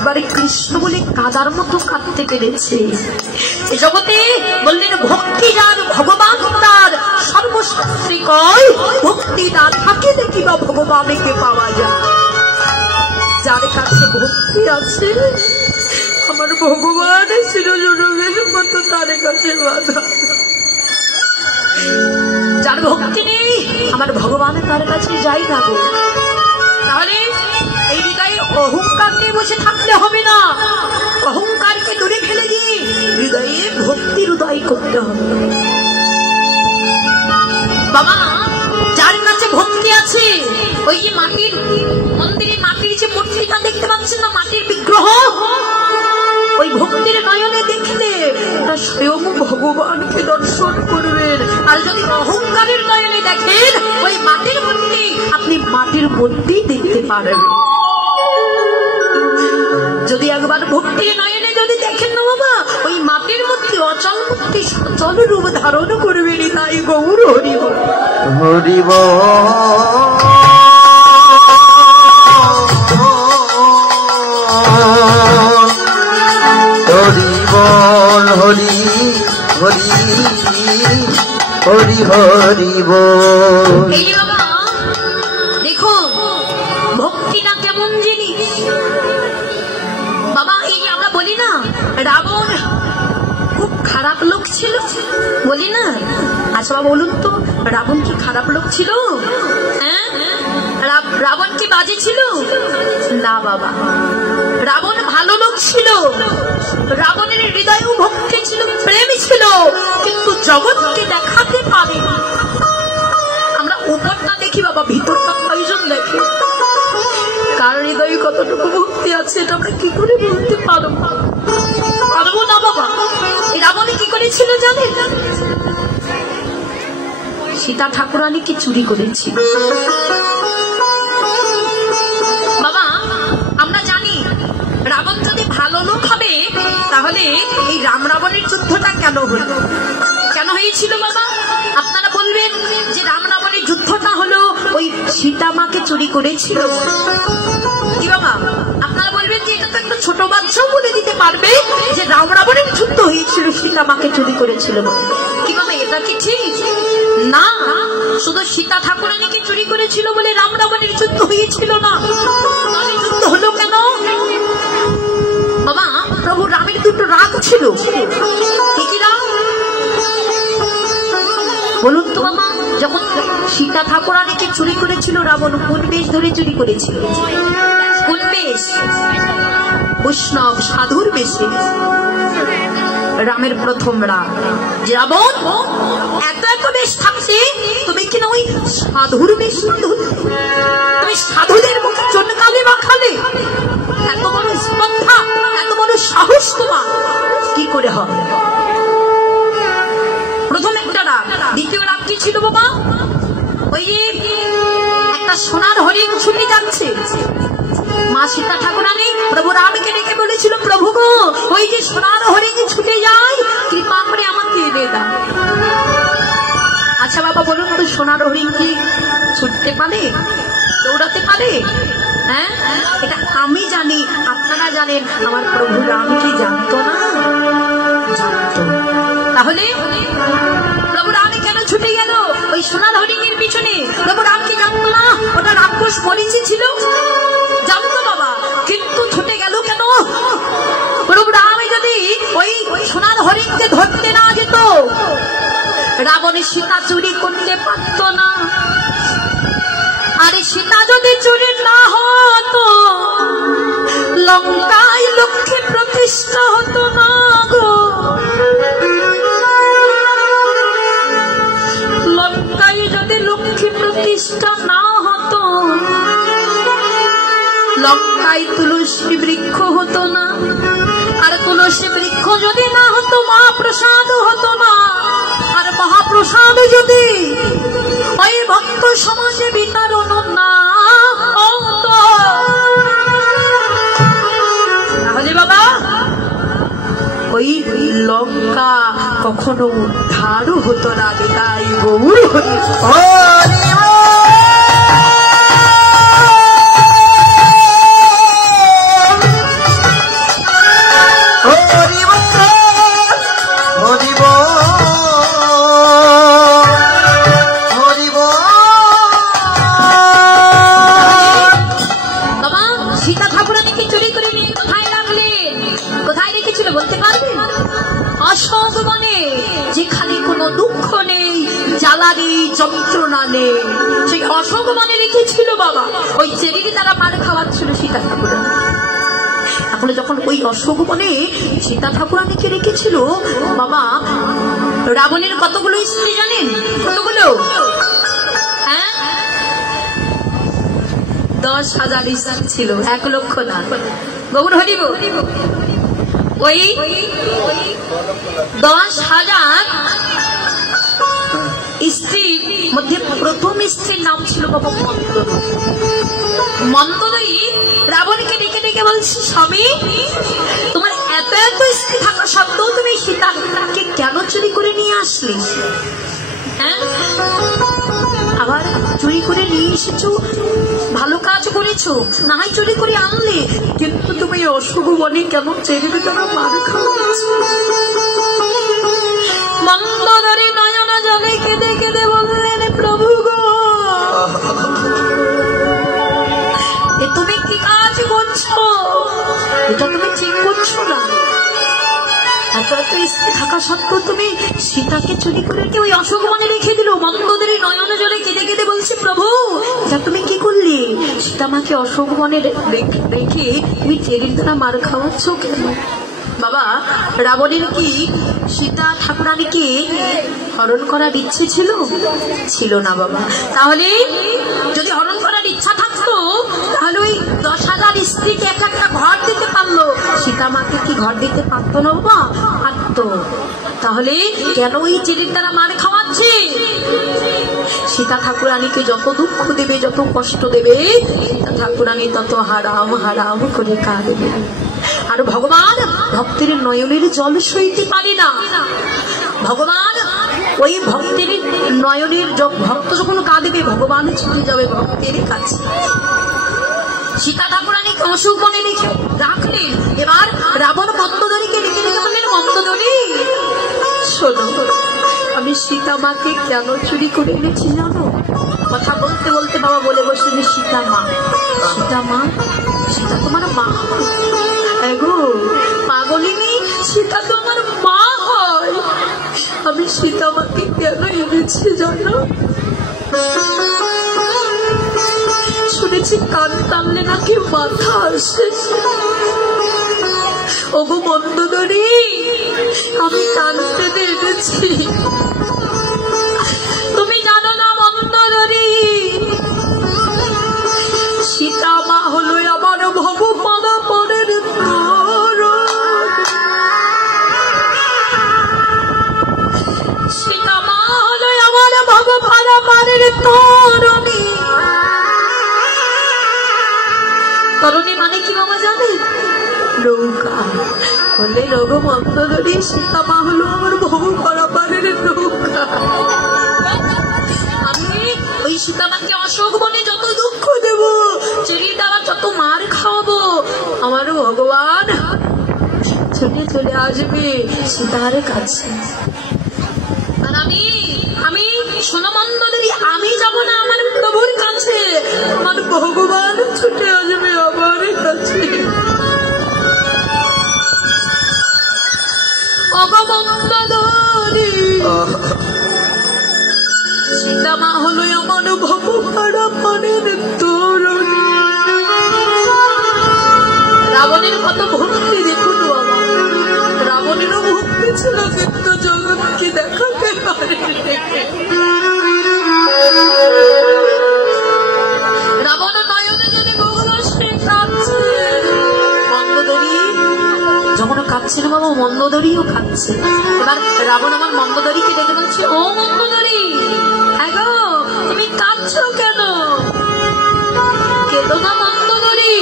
একবারে কৃষ্ণ বলে কাদার মতো কাঁদতে পেরেছে। এ জগতে বললেন ভক্তি যার ভগবান তার, সর্বশাস্ত্রে কয় ভক্তি না থাকিলে কিবা ভগবানকে পাওয়া যায়। যার কাছে ভক্তি আছে আমার ভগবান শিরোজনমের মতো তার কাছে বাধা। যার ভক্তি নেই আমার ভগবান তার কাছে যাই না গো। তাহলে এই হৃদয়ে অহংকার নিয়ে বসে থাকলে হবে না, অহংকারকে দূরে ফেলে দিয়ে হৃদয়ে ভক্তির উদয় করতে হবে। বাবা যার কাছে ভক্তি আছে, ওই যে মাটির মন্দিরে মাটির যে মূর্তিটা দেখতে পাচ্ছেন না, মাটির বিগ্রহ, ওই ভক্তির নয়নে দেখলে ওটা স্বয়ং ভগবানকে দর্শন করবেন। আর যদি অহংকারের নয়নে দেখেন ওই মাটির মূর্তি, আপনি মাটির মূর্তি দেখতে পারবেন। যদি একবার ভক্তির নয়নে যদি দেখেন না বাবা, ওই মাটির মূর্তি অচল মূর্তি সচল রূপ ধারণ করবেন। তাই গৌর হরিব হরিব হরি হরি হরি হরি বল। দেখুন ভক্তিটা কেমন জিনিস বাবা। এই যে আমরা বলি না রাবণ খুব খারাপ লোক ছিল, বলি না। আচ্ছা বাবা বলুন তো, রাবণ কি খারাপ লোক ছিল? হ্যাঁ, রাবণ কি বাজে ছিল? না বাবা, রাবণ ভালো লোক ছিল। রাবণের হৃদয়েও ভক্তি ছিল, প্রেম ছিল, কিন্তু জগৎকে দেখাতে পারেনি। আমরা উপরটা দেখি বাবা, ভিতরটা কয়জন দেখে? কার হৃদয়ে কতটুকু ভক্তি আছে এটা আমরা কি করে বলতে পারবো না বাবা। এই রাবণে কি করেছিল জানেন? সীতা ঠাকুরানীকে চুরি করেছিল বাবা। আমরা জানি রাবণ যদি ভালো লোক হবে তাহলে এই রাম রাবণের যুদ্ধটা কেন হলো, কেন হয়েছিল বাবা? আপনারা বলবেন যে রাম রাবণের যুদ্ধটা হলো ওই সীতা মাকে চুরি করেছিল কি বাবা? আপনারা বলবেন যে এটা তো একটা ছোট বাচ্চাও বলে দিতে পারবে যে রাম রাবণের যুদ্ধ হয়েছিল সীতা মাকে চুরি করেছিল কি বাবা? এটা কি ঠিক না? শুধু সীতা ঠাকুরানীকে চুরি করেছিল বলে রাম রাবণের যুদ্ধ হয়েছিল না। তাহলে যুদ্ধ হলো কেন বাবা? প্রভু রামের দুটো রাগ ছিল, কি রাগ বলুন তো বাবা? যখন সীতা ঠাকুরানীকে চুরি করেছিল রাবণ, কোন বেশ ধরে চুরি করেছিল? কোন বেশ? বৈষ্ণব সাধুর বেশে। রামের প্রথম রাগ যে রাবণ এত এত বেশ থাকছে, তুমি কিনা ওই সাধুর বেশ, তুমি সাধুদের মুখে চন্ডকালে বা খালে, এত বড় স্পর্ধা, এত বড় সাহস তোমার কি করে হবে? প্রথম একটা রাগ। দ্বিতীয় রাগ কি ছিল বাবা? ওই যে একটা সোনার হরিণ ছুটে যাচ্ছে, মা সীতা ঠাকুরানী প্রভু রামকে ডেকে বলেছিল, প্রভু গো ওই যে সোনার হরিণ ছুটে যায়, কৃপা করে আমাকে এনে দাও। আচ্ছা বাবা বলুন তো, সোনার হরিণ কি ছুটতে পারে, দৌড়াতে পারে? হ্যাঁ, এটা আমি জানি, আপনারা জানেন, আমার প্রভু রাম কি জানতো না? জানতো। তাহলে প্রভু রাম কেন ছুটে গেল ওই সোনার হরিণের পিছনে? প্রভু রাম কি জানতো না ওটা রাক্ষস মরিচি ছিল? জানতো বাবা, কিন্তু ছুটে গেল কেন? প্রভু রাম যদি ওই সোনার হরিণকে ধরতে না যেত, রাবণের সীতা চুরি করতে পারত না। আরে সীতা যদি চুরি না হতো, লঙ্কায় লক্ষ্মী প্রতিষ্ঠা হতো না গো। লঙ্কায় যদি লক্ষ্মী প্রতিষ্ঠা না হতো, লঙ্কায় তুলসী বৃক্ষ হতো না। আর তুলসী বৃক্ষ যদি না হতো, মহাপ্রসাদ হতো না। আর মহাপ্রসাদ যদি ওই ভক্ত সমাজে বিতরণ না হতো, তাহলে বাবা ওই লঙ্কা কখনো উদ্ধারও হতো না। তাই গৌর হরি জ্বালা নেই, যন্ত্রণা নেই। সেই অশোক বনে রেখেছিল বাবা, ওই চেরিকে তারা মার খাওয়াচ্ছিল সীতা ঠাকুরানী। তাহলে যখন ওই অশোক বনে সীতা ঠাকুরানীকে রেখেছিল বাবা, রাবণের কতগুলো স্ত্রী জানেন? কতগুলো? হ্যাঁ, 10,000 স্ত্রী ছিল, 1 লক্ষ না। গৌর হরিব, ওই 10,000 স্ত্রীর মধ্যে প্রথম স্ত্রীর নাম ছিল বাবা মন্দোদরী। মন্দোদরী রাবণকে ডেকে ডেকে বলছি, স্বামী তোমার এত এত স্ত্রী থাকা সত্ত্বেও তুমি সীতাকে কেন চুরি করে নিয়ে আসলে? হ্যাঁ, আবার চুরি করে নিয়ে এসেছো, ভালো কাজ করেছো, না হয় চুরি করে আনলে, কিন্তু তুমি অশুভ বনে কেন চেরিকে তোমার মার খাওয়াচ্ছ? মন্দোদরী নয়না জলে কেঁদে কেঁদে বললেন, প্রভু গো, তুমি কি কাজ করছো? এটা তুমি ঠিক করছো না। এত এত স্ত্রী থাকা সত্ত্বেও তুমি সীতাকে চুরি করে ওই অশোক বনে রেখে দিল। মন্দোদরী নয়না জলে কেঁদে কেঁদে বলছে, প্রভু এটা তুমি কি করলে? সীতা মাকে অশোক বনে রেখে তুমি চেরির দ্বারা মার খাওয়াচ্ছ কেন? বাবা, রাবণের কি সীতা ঠাকুরানীকে হরণ করার ইচ্ছে ছিল? ছিল না বাবা। তাহলে যদি হরণ করার ইচ্ছা থাকতো তাহলে ওই 10,000 স্ত্রীকে একটা ঘর দিতে পারলো, সীতা মাকে কি ঘর দিতে পারতো না বাবা? পারতো। তাহলে কেন ওই চেরির দ্বারা মার খাওয়াচ্ছে? সীতা ঠাকুরানীকে যত দুঃখ দেবে, যত কষ্ট দেবে, সীতা ঠাকুরানী তত হারাম হারাম করে কাঁদবে। আর ভগবান ভক্তের নয়নের জল সইতে পারে না। ভগবান ওই ভক্তের নয়নের, ভক্ত যখন কাঁদবে ভগবান ছুটে যাবে ভক্তের কাছে। সীতা ঠাকুরানীকে অশোক বনে রাখলেন। এবার রাবণ মন্দোদরীকে ডেকে ডেকে বললেন, মন্দোদরী শোনো, আমি সীতা মাকে কেন চুরি করে এনেছি জানো? কথা বলতে বলতে বাবা বলে বসলেন, সীতা মা, সীতা মা, সীতা তোমার মা? এগো পাগলিনী, সীতা তো আমার মা হয়। আমি সীতা মাকে কেন এনেছি জানো? শুনেছি কান টানলে নাকি মাথা আসে। ওগো মন্দোদরী, আমি টানতে এনেছি। তুমি জানো না মন্দোদরী, সীতা মা হলো আমার ভবপদা পরের তর। সীতা মা হলো আমার ভবপদা পরের তরণী। তরণী মানে কি বাবা জানেন? নৌকা। বললে রঘু মন্দোদরী, সীতা মা হলো আমার ভবপদা পরের নৌকা। আমি ওই সীতা মাকে অশোক বনে যত দুঃখ দেব, চুরি দ্বারা যত মার খাওয়াবো, আমার ভগবান ছুটে চলে আসবে সীতার কাছে। আর আমি শোনো মন্দোদরী, আমি যাব না আমার প্রভুর কাছে, আমার ভগবান ছুটে আসবে আমার কাছে। মন্দোদরী, সীতা মা হলো আমার ভবপদা পরের তরণী। রাবণের কত ভক্তি দেখুন বাবা, রাবণেরও ভক্তি ছিল, কিন্তু জগৎকে দেখাতে পারে। রাবণ নয়নে যদি গৌরশ্রী কাঁদছে, মন্দোদরী যখন কাঁদছে না বাবা, মন্দোদরীও কাঁদছে। এবার রাবণ আমার মন্দোদরীকে দেখে বলছে, ও মন্দোদরী, তুমি কাঁদছো কেন? কেঁদো না মন্দোদরী,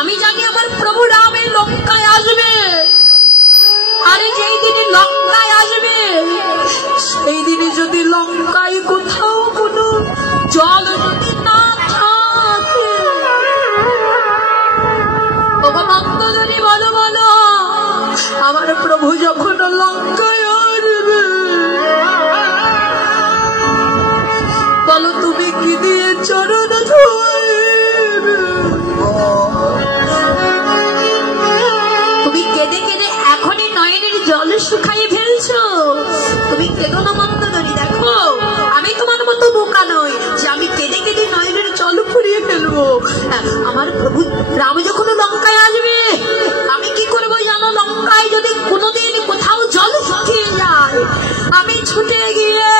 আমি জানি আমার প্রভু রামের লঙ্কায় আসবে। আরে যেই দিনে লঙ্কায় আসবে, সেই দিনে যদি লঙ্কায় কোথাও কোনো জল না থাকে, মন্দোদরী বলো বলো, আমার প্রভু যখন লঙ্কায় আসবে, বলো তুমি কি দিয়ে চরণ ধোয়? আমার প্রভু রাম যখন লঙ্কায় আসবে, আমি কি করবো জানো? লঙ্কায় যদি কোনোদিন কোথাও জল শুকিয়ে যায়, আমি ছুটে গিয়ে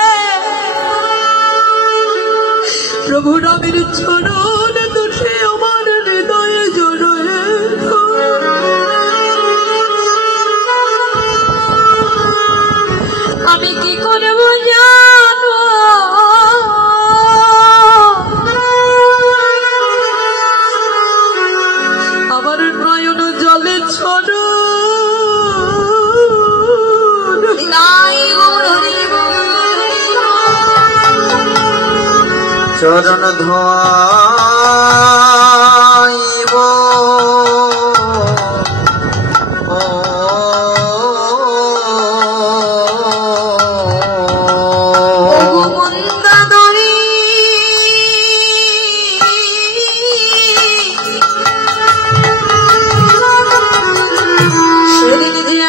প্রভু রামের চরণ দুটি আমার হৃদয়ে জড়ায়ে আমি কি করবো জানো? আমার নয়ন জলে ছড় চরণ ধোয়াইব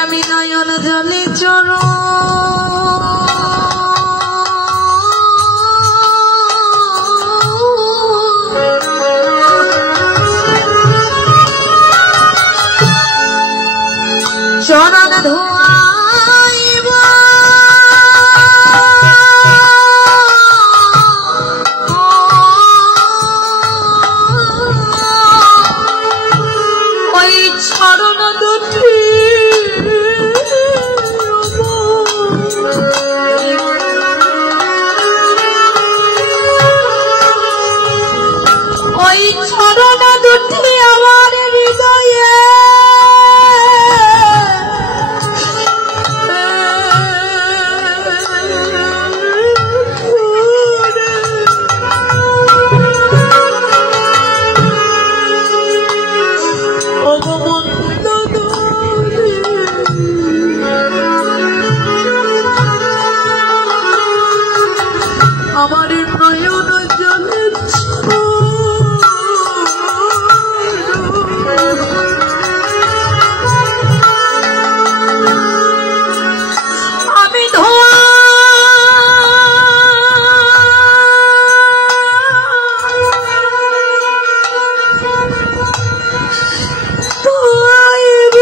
আমি নয়ন জলে চরণ চরণ ধোয়াইব ওই চরণ দুটি ওই চরণ দুটি আমার হৃদয়ে আমার নয়ন জলে আমি ধোয়া ধোয়াইব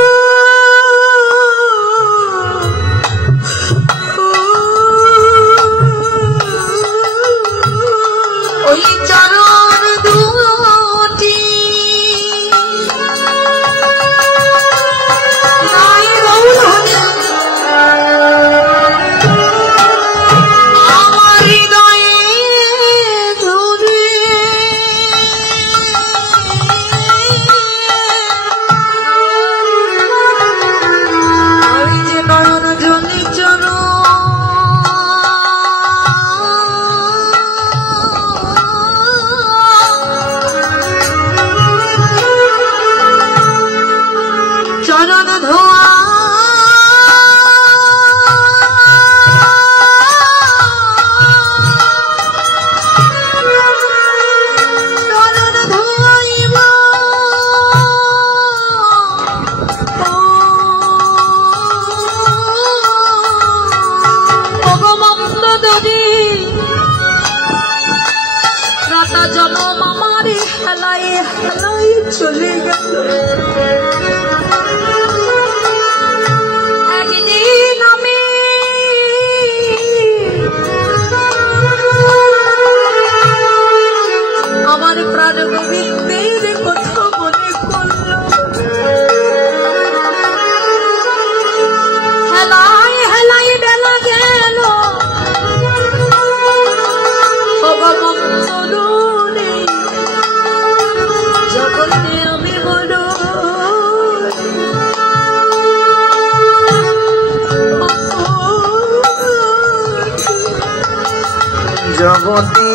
ওই চরণ দুটি আমার হৃদয়ে ধরে আমি যে নয়ন জলে চরণ চরণ ধোয়া চরণ ধোয়াইব ভগবন্ত দেবী রাতা জনম আমার হেলায় হেলায় চলে গেল একদিন আমি আমার প্রাণ গোবিন্দের কথা মনে করল হেলায় হেলায় বেলা গেল ভগবন্ত নেই জগতে আমি বড় জগতে